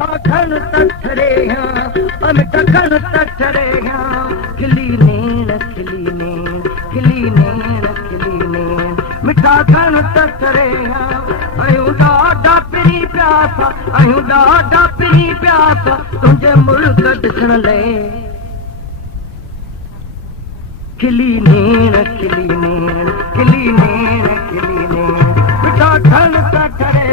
खन तठरे मिठा खन तठरे खिली नेण खिली नेण खिली नेण खिली नेण मिठा खन तठरे आयूं ॾाढा पिरी प्यासा आयूं ॾाढा पिरी प्यासा तुंहिंजे मुल्क ॾिसण लाइ खिली नेण खिली नेण खिली नेण खिली नेण मिठा खन तठरे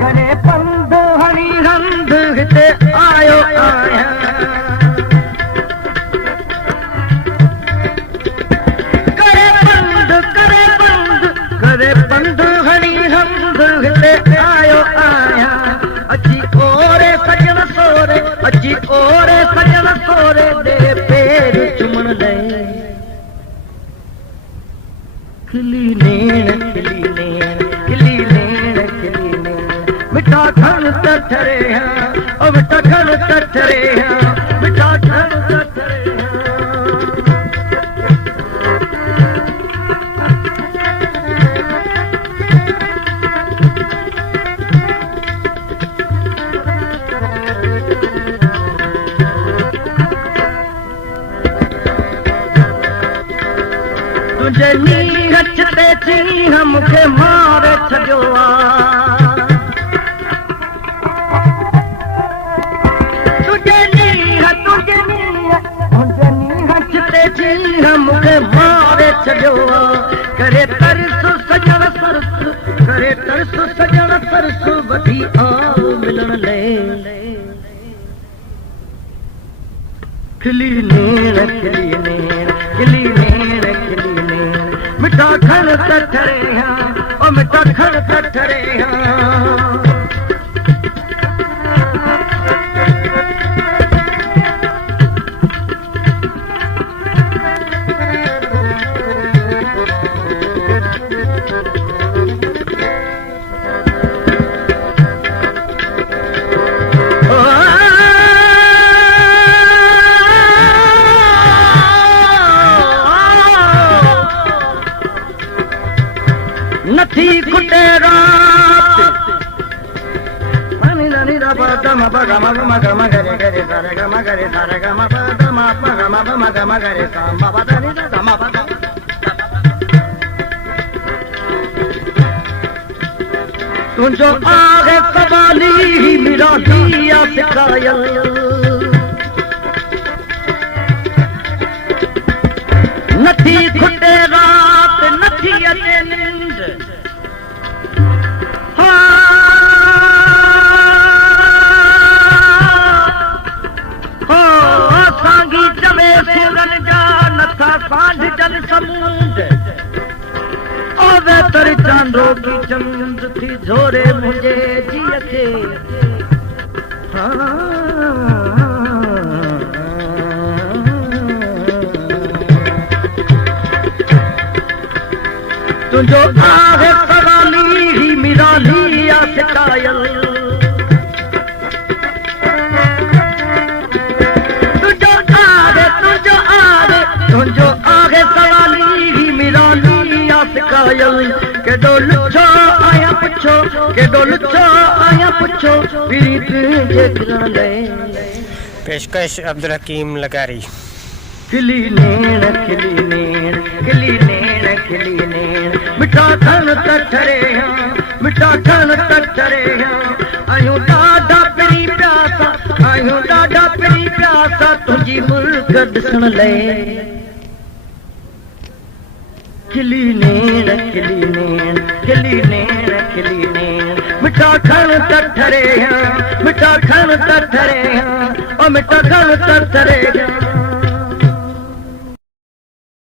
करे पंध हरी रंध हिते आयो आया करे पंध हरी रंध हिते आयो आया अची ओरे सजन सोरे अची ओरे सजन सोरे दे पेर चुमण लाइ खिली नेण खिली नेण खिली नेण खिली नेण मिठा खन तठरे ओ मिठा खन तठरे मिठा खन तठरे तुझे नीरज ते चीन मूंखे मारे छॾियो मूंखे मारे छॾियो करे तरस सजण सरस करे तरस सजण सरस वठी आओ मिलण लाइ खिली नेण खिली नेण खिली नेण खिली नेण मिठा खन तठरे ओ मिठा खन तठरे नथी कुटे रात मनी ननी दा पा मा पा गा मा गरे गरे सारे गा मा गरे सारे गा मा पा दा मा पा गा मा गरे सा मा पा दा नी दा मा पा तुझो आगे सवाली मेरा दिया सिखाया नथी खुटे रात नथी अचे नींद सांगी चवे सुरन जा नथा सांझ जल समुंड ओवे तर चांदो की चमंद थी झोरे मुझे जिय के तुझो आहे सवाली ही मेरा लिया सिकायल तुझो आहे सवाली ही मेरा लिया सिकायल के डोलछो आया पुछो के डोलछो आया पुछो प्रीत जे किरण ले पेशकश अब्दुल हकीम लगारी खिली नेण खिली नेण खिली नेण खिली नेण मिठा खन तठरे मिठा खन तठरे आयूं ॾाढा पिरी प्यासा आयूं ॾाढा पिरी प्यासा तुंहिंजी मुल्क ॾिसण लाइ खिली नेण खिली नेण खिली नेण खिली नेण मिठा खन तठरे मिठा खन तठरे ओ मिठा खन तठरे